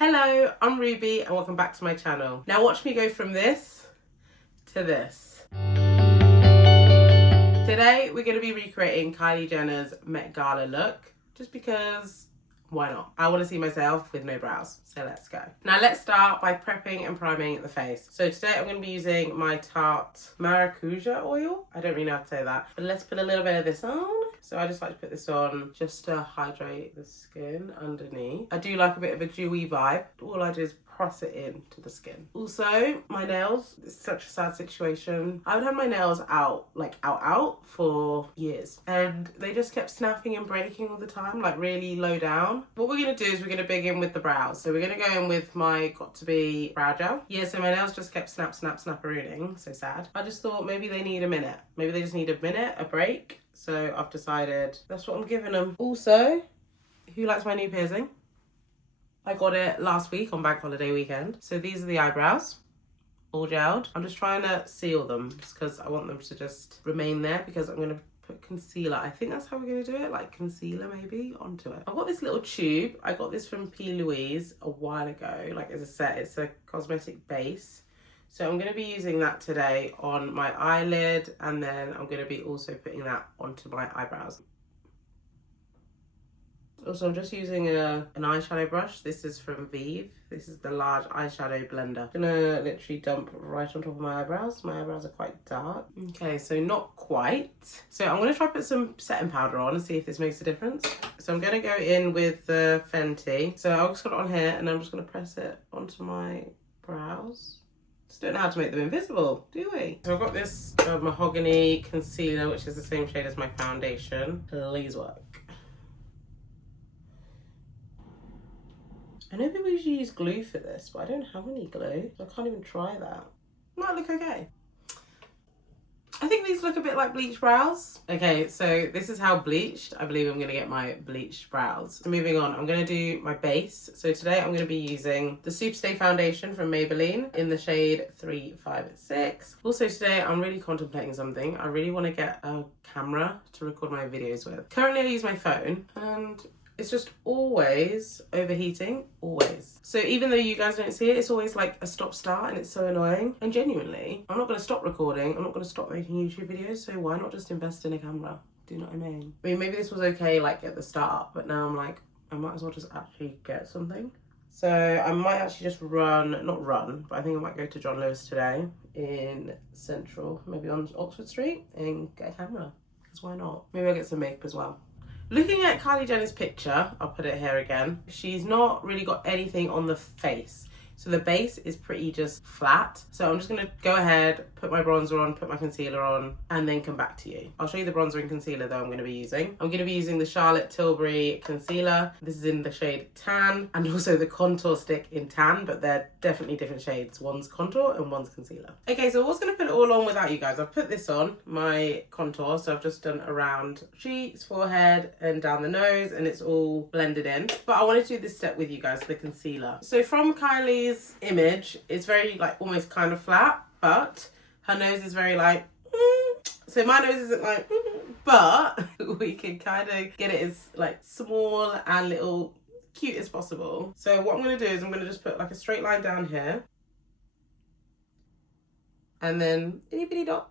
Hello, I'm Ruby and welcome back to my channel. Now watch me go from this to this. Today we're going to be recreating Kylie Jenner's Met Gala look just because why not? I want to see myself with no brows, so let's go. Now let's start by prepping and priming the face. So today I'm going to be using my Tarte Maracuja oil. I don't really know how to say that, but let's put a little bit of this on. So I just like to put this on just to hydrate the skin underneath. I do like a bit of a dewy vibe. All I do is press it into the skin. Also, my nails, it's such a sad situation. I would have my nails out, like out for years. And they just kept snapping and breaking all the time, like really low down. What we're gonna do is we're gonna begin with the brows. So we're gonna go in with my Got2b brow gel. Yeah, so my nails just kept snapperooning, so sad. I just thought maybe they need a minute. Maybe they just need a minute, a break. So I've decided that's what I'm giving them. Also, who likes my new piercing? I got it last week on bank holiday weekend. So these are the eyebrows, all gelled. I'm just trying to seal them just because I want them to just remain there because I'm going to put concealer. I think that's how we're going to do it, like concealer maybe onto it. I've got this little tube. I got this from P. Louise a while ago, like as a set. It's a cosmetic base. So I'm going to be using that today on my eyelid, and then I'm going to be also putting that onto my eyebrows. Also, I'm just using an eyeshadow brush. This is from Vive. This is the large eyeshadow blender. I'm gonna literally dump right on top of my eyebrows. My eyebrows are quite dark. Okay, so not quite. So I'm gonna try put some setting powder on and see if this makes a difference. So I'm gonna go in with the Fenty. So I'll just put it on here and I'm just gonna press it onto my brows. Just don't know how to make them invisible, do we? So I've got this mahogany concealer, which is the same shade as my foundation. Please work. I know people usually use glue for this, but I don't have any glue, so I can't even try that. Might look okay. I think these look a bit like bleached brows. Okay, so this is how bleached I believe I'm gonna get my bleached brows. So moving on, I'm gonna do my base. So today I'm gonna be using the Superstay foundation from Maybelline in the shade 356. Also today I'm really contemplating something. I really wanna get a camera to record my videos with. Currently I use my phone and it's just always overheating, always. So even though you guys don't see it, it's always like a stop-start and it's so annoying. And genuinely, I'm not gonna stop recording, I'm not gonna stop making YouTube videos, so why not just invest in a camera? Do you know what I mean? I mean, maybe this was okay like at the start, but now I'm like, I might as well just actually get something. So I might actually just not run, but I think I might go to John Lewis today in Central, maybe on Oxford Street, and get a camera, because why not? Maybe I'll get some makeup as well. Looking at Kylie Jenner's picture, I'll put it here again, she's not really got anything on the face. So the base is pretty just flat. So I'm just gonna go ahead, put my bronzer on, put my concealer on, and then come back to you. I'll show you the bronzer and concealer though I'm gonna be using. I'm gonna be using the Charlotte Tilbury concealer. This is in the shade Tan, and also the contour stick in Tan, but they're definitely different shades. One's contour and one's concealer. Okay, so I was gonna put it all on without you guys. I've put this on, my contour, so I've just done around cheeks, forehead, and down the nose, and it's all blended in. But I wanted to do this step with you guys, the concealer. So from Kylie's image, it's very like almost kind of flat, but her nose is very like so my nose isn't like but we can kind of get it as like small and little cute as possible. So what I'm going to do is I'm going to just put like a straight line down here and then itty bitty dot,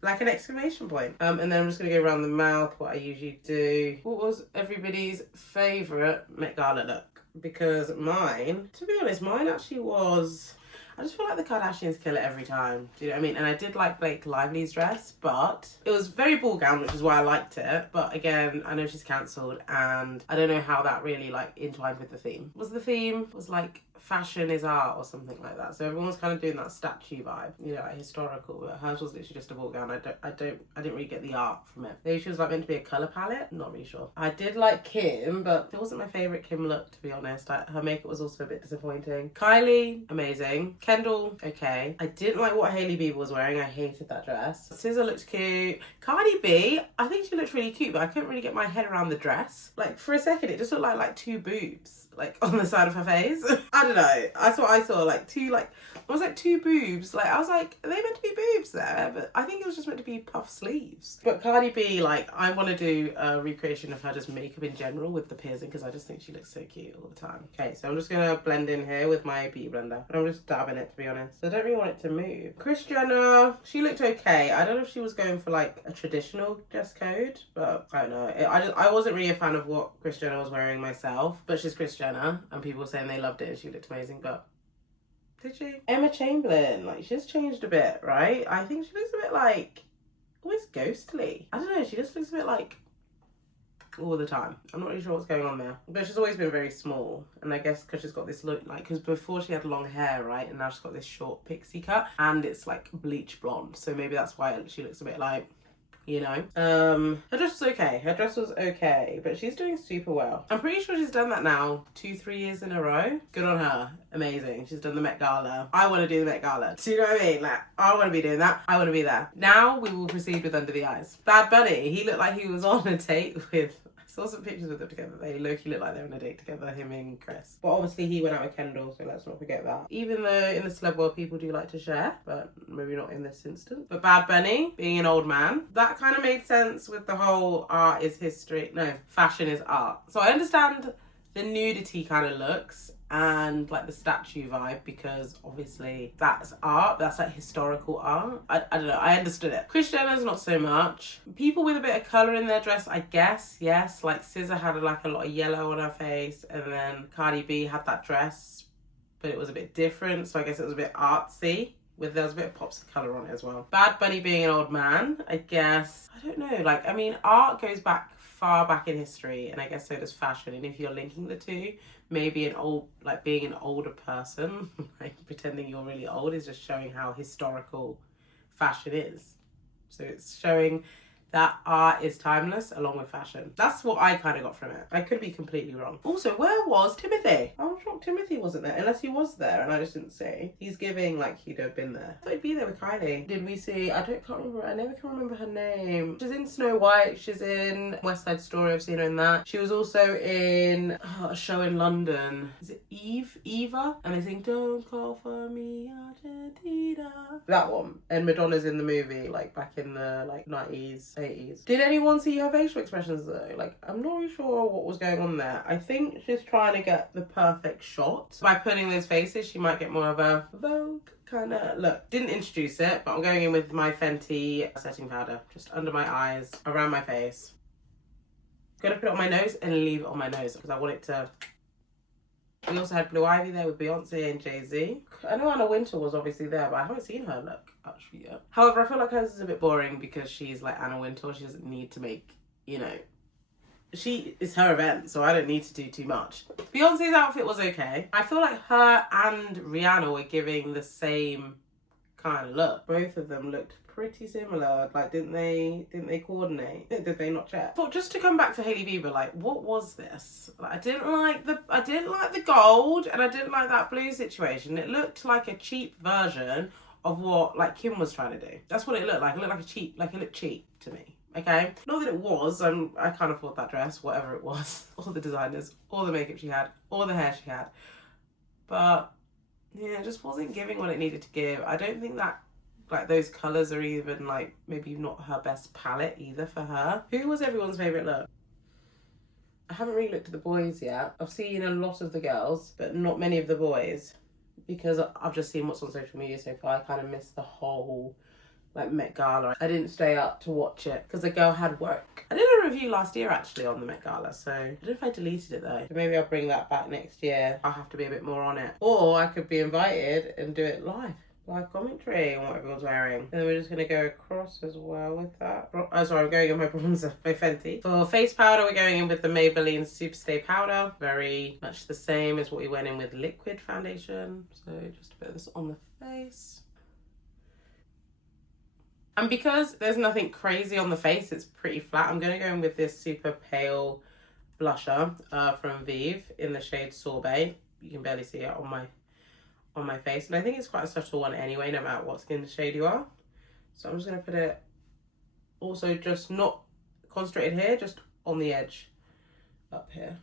like an exclamation point. And then I'm just going to go around the mouth, what I usually do. What was everybody's favourite Met Gala look? Because mine, to be honest, mine actually was, I just feel like the Kardashians kill it every time. Do you know what I mean? And I did like Blake Lively's dress, but it was very ball gown, which is why I liked it. But again, I know she's cancelled and I don't know how that really like entwined with the theme. The theme was like fashion is art or something like that. So everyone was kind of doing that statue vibe, you know, like historical, but hers was literally just a ball gown. I didn't really get the art from it. Maybe she was like meant to be a colour palette, not really sure. I did like Kim, but it wasn't my favourite Kim look, to be honest. Her makeup was also a bit disappointing. Kylie, amazing. Kendall, okay. I didn't like what Hailey Bieber was wearing. I hated that dress. SZA looked cute. Cardi B, I think she looked really cute, but I couldn't really get my head around the dress. Like for a second, it just looked like two boobs, like on the side of her face. I don't know. That's what I saw. Like two, like it was like two boobs. Like I was like, are they meant to be boobs there? But I think it was just meant to be puff sleeves. But Cardi B, like I want to do a recreation of her just makeup in general with the piercing because I just think she looks so cute all the time. Okay, so I'm just gonna blend in here with my beauty blender. And I'm just dabbing it, to be honest. I don't really want it to move. Kris Jenner, she looked okay. I don't know if she was going for like a traditional dress code, but I don't know. I wasn't really a fan of what Kris Jenner was wearing myself, but she's Kris Jenner and people were saying they loved it and she looked amazing, but did she? Emma Chamberlain, like she's changed a bit, right? I think she looks a bit like almost ghostly. I don't know, she just looks a bit like all the time. I'm not really sure what's going on there. But she's always been very small. And I guess because she's got this look, like, because before she had long hair, right? And now she's got this short pixie cut. And it's like bleach blonde. So maybe that's why she looks a bit like, you know. Her dress was okay. Her dress was okay. But she's doing super well. I'm pretty sure she's done that now 2-3 years in a row. Good on her. Amazing. She's done the Met Gala. I want to do the Met Gala. Do you know what I mean? Like, I want to be doing that. I want to be there. Now we will proceed with Under the Eyes. Bad Bunny. He looked like he was on a date with... I saw some pictures of them together. They look like they're on a date together, him and Chris. But obviously he went out with Kendall, so let's not forget that. Even though in the celeb world people do like to share, but maybe not in this instance. But Bad Bunny, being an old man, that kind of made sense with the whole art is history. No, fashion is art. So I understand the nudity kind of looks and like the statue vibe because obviously that's art, that's like historical art. I don't know, I understood it. Kris Jenner's not so much. People with a bit of colour in their dress, I guess, yes. Like SZA had like a lot of yellow on her face and then Cardi B had that dress but it was a bit different, so I guess it was a bit artsy. There was a bit of pops of colour on it as well. Bad Bunny being an old man, I guess, I don't know, like, I mean, art goes back far back in history and I guess so does fashion, and if you're linking the two, maybe being an older person, like pretending you're really old is just showing how historical fashion is. So it's showing that art is timeless along with fashion. That's what I kind of got from it. I could be completely wrong. Also, where was Timothy? I'm shocked Timothy wasn't there, unless he was there and I just didn't see. He's giving like he'd have been there. I thought he'd be there with Kylie. Did we see, I never can remember her name. She's in Snow White, she's in West Side Story, I've seen her in that. She was also in a show in London. Is it Eva? And they sing, don't call for me, Argentina. That one. And Madonna's in the movie, like back in the like 90s. 80s. Did anyone see her facial expressions though? Like, I'm not really sure what was going on there. I think she's trying to get the perfect shot. By putting those faces, she might get more of a Vogue kind of look. Didn't introduce it, but I'm going in with my Fenty setting powder. Just under my eyes, around my face. Gonna put it on my nose and leave it on my nose because I want it to... We also had Blue Ivy there with Beyonce and Jay-Z. I know Anna Wintour was obviously there, but I haven't seen her look actually yet. However, I feel like hers is a bit boring because she's like Anna Wintour. She doesn't need to make, you know, it's her event, so I don't need to do too much. Beyonce's outfit was okay. I feel like her and Rihanna were giving the same kind of look. Both of them looked pretty similar. Like, didn't they coordinate? Did they not check? But just to come back to Hailey Bieber, like, what was this? Like, I didn't like the gold and I didn't like that blue situation. It looked like a cheap version of what like Kim was trying to do. That's what it looked like. It looked like it looked cheap to me. Okay, not that it was. I can't afford that dress, whatever it was. All the designers, all the makeup she had, all the hair she had, but yeah, it just wasn't giving what it needed to give. I don't think that like those colours are even like maybe not her best palette either for her. Who was everyone's favourite look? I haven't really looked at the boys yet. I've seen a lot of the girls, but not many of the boys because I've just seen what's on social media so far. I kind of missed the whole like Met Gala. I didn't stay up to watch it because the girl had work. I did a review last year actually on the Met Gala, so I don't know if I deleted it though. So maybe I'll bring that back next year. I'll have to be a bit more on it. Or I could be invited and do it live commentary on what everyone's wearing. And then we're just going to go across as well with that. Oh, sorry, I'm going in my bronzer, my Fenty. For face powder, we're going in with the Maybelline Superstay powder. Very much the same as what we went in with liquid foundation. So just a bit of this on the face. And because there's nothing crazy on the face, it's pretty flat, I'm going to go in with this super pale blusher from Vive in the shade Sorbet. You can barely see it on my face. And I think it's quite a subtle one anyway, no matter what skin shade you are. So I'm just going to put it also just not concentrated here, just on the edge up here.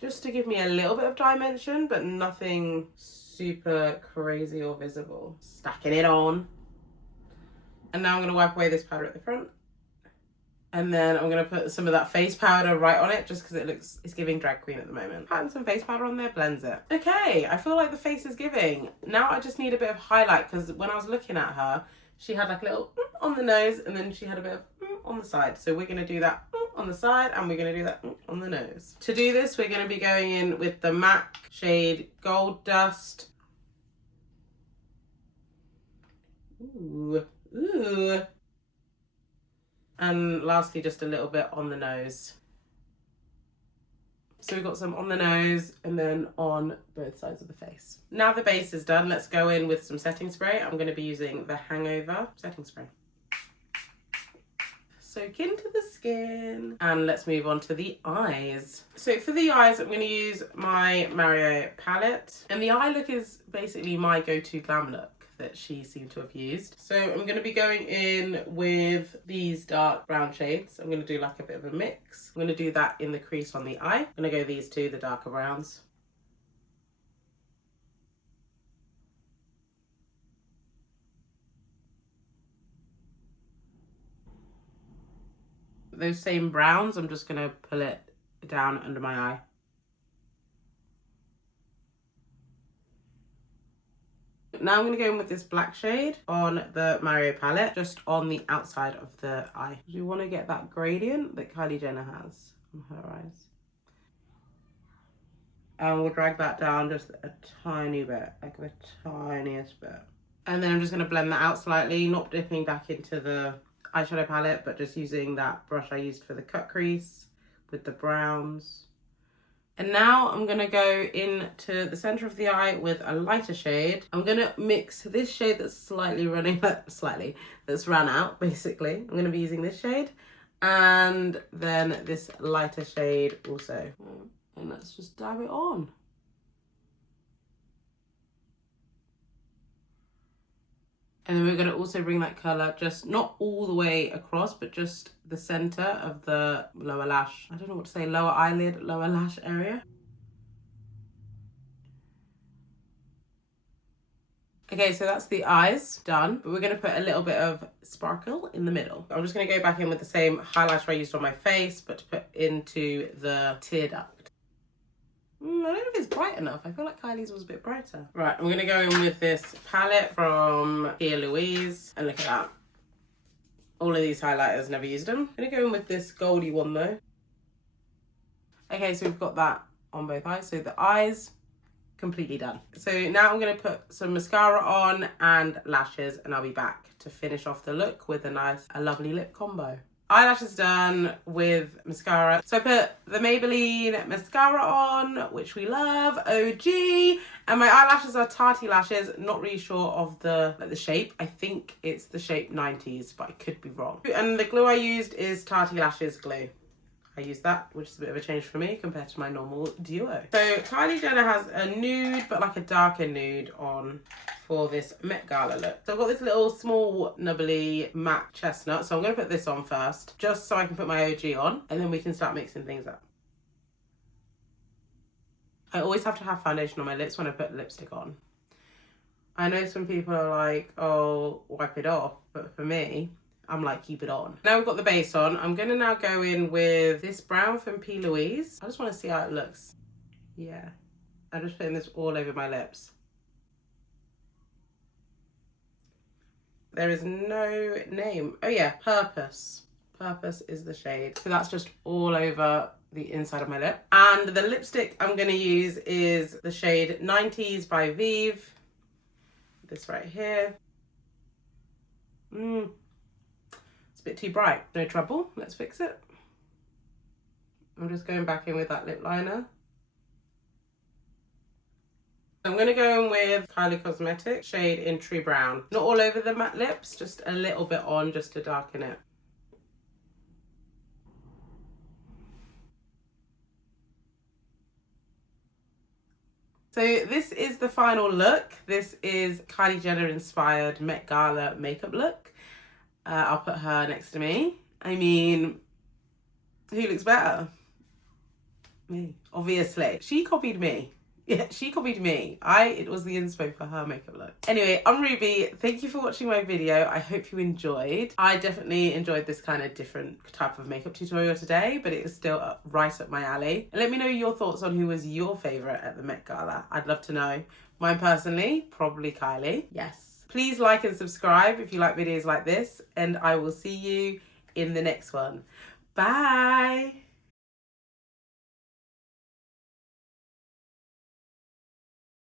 just to give me a little bit of dimension, but nothing super crazy or visible. Stacking it on. And now I'm going to wipe away this powder at the front. And then I'm going to put some of that face powder right on it, just because it's giving drag queen at the moment. Patting some face powder on there blends it. Okay, I feel like the face is giving. Now I just need a bit of highlight, because when I was looking at her, she had like a little on the nose, and then she had a bit of on the side. So we're going to do that on the side, and we're going to do that on the nose. To do this, we're going to be going in with the MAC shade Gold Dust. Ooh, ooh. And lastly, just a little bit on the nose. So we've got some on the nose and then on both sides of the face. Now the base is done, let's go in with some setting spray. I'm going to be using the Hangover setting spray. Soak into the skin. And let's move on to the eyes. So for the eyes, I'm going to use my Mario palette. And the eye look is basically my go-to glam look that she seemed to have used. So I'm going to be going in with these dark brown shades. I'm going to do like a bit of a mix. I'm going to do that in the crease on the eye. I'm going to go these two, the darker browns. Those same browns, I'm just going to pull it down under my eye. Now I'm going to go in with this black shade on the Mario palette, just on the outside of the eye. You want to get that gradient that Kylie Jenner has on her eyes. And we'll drag that down just a tiny bit, like the tiniest bit. And then I'm just going to blend that out slightly, not dipping back into the eyeshadow palette, but just using that brush I used for the cut crease with the browns. And now I'm going to go into the centre of the eye with a lighter shade. I'm going to mix this shade that's slightly running, that's run out, basically. I'm going to be using this shade and then this lighter shade also. And let's just dab it on. And then we're going to also bring that colour just not all the way across, but just the centre of the lower lash. I don't know what to say, lower eyelid, lower lash area. Okay, so that's the eyes done, but we're going to put a little bit of sparkle in the middle. I'm just going to go back in with the same highlighter I used on my face, but to put into the tear duct. I don't know if it's bright enough. I feel like Kylie's was a bit brighter. Right, I'm going to go in with this palette from Kia Louise. And look at that. All of these highlighters, never used them. I'm going to go in with this goldy one though. Okay, so we've got that on both eyes. So the eyes, completely done. So now I'm going to put some mascara on and lashes, and I'll be back to finish off the look with a lovely lip combo. Eyelashes done with mascara. So I put the Maybelline mascara on, which we love, OG. And my eyelashes are Tati lashes. Not really sure of the shape. I think it's the shape 90s, but I could be wrong. And the glue I used is Tati Lashes glue. I used that, which is a bit of a change for me compared to my normal duo. So Kylie Jenner has a nude, but like a darker nude on for this Met Gala look. So I've got this little small nubbly matte chestnut. So I'm going to put this on first, just so I can put my OG on, and then we can start mixing things up. I always have to have foundation on my lips when I put lipstick on. I know some people are like, oh, wipe it off, but for me, I'm like, keep it on. Now we've got the base on. I'm going to now go in with this brown from P. Louise. I just want to see how it looks. Yeah. I'm just putting this all over my lips. There is no name. Oh yeah, Purpose. Purpose is the shade. So that's just all over the inside of my lip. And the lipstick I'm going to use is the shade 90s by Vive. This right here. It's a bit too bright. No trouble. Let's fix it. I'm just going back in with that lip liner. I'm going to go in with Kylie Cosmetics shade in True Brown. Not all over the matte lips, just a little bit on just to darken it. So this is the final look. This is Kylie Jenner inspired Met Gala makeup look. I'll put her next to me. I mean, who looks better? Me, obviously. She copied me. Yeah, she copied me. It was the inspo for her makeup look. Anyway, I'm Ruby. Thank you for watching my video. I hope you enjoyed. I definitely enjoyed this kind of different type of makeup tutorial today, but it was still right up my alley. And let me know your thoughts on who was your favourite at the Met Gala. I'd love to know. Mine personally, probably Kylie. Yes. Please like and subscribe if you like videos like this, and I will see you in the next one. Bye.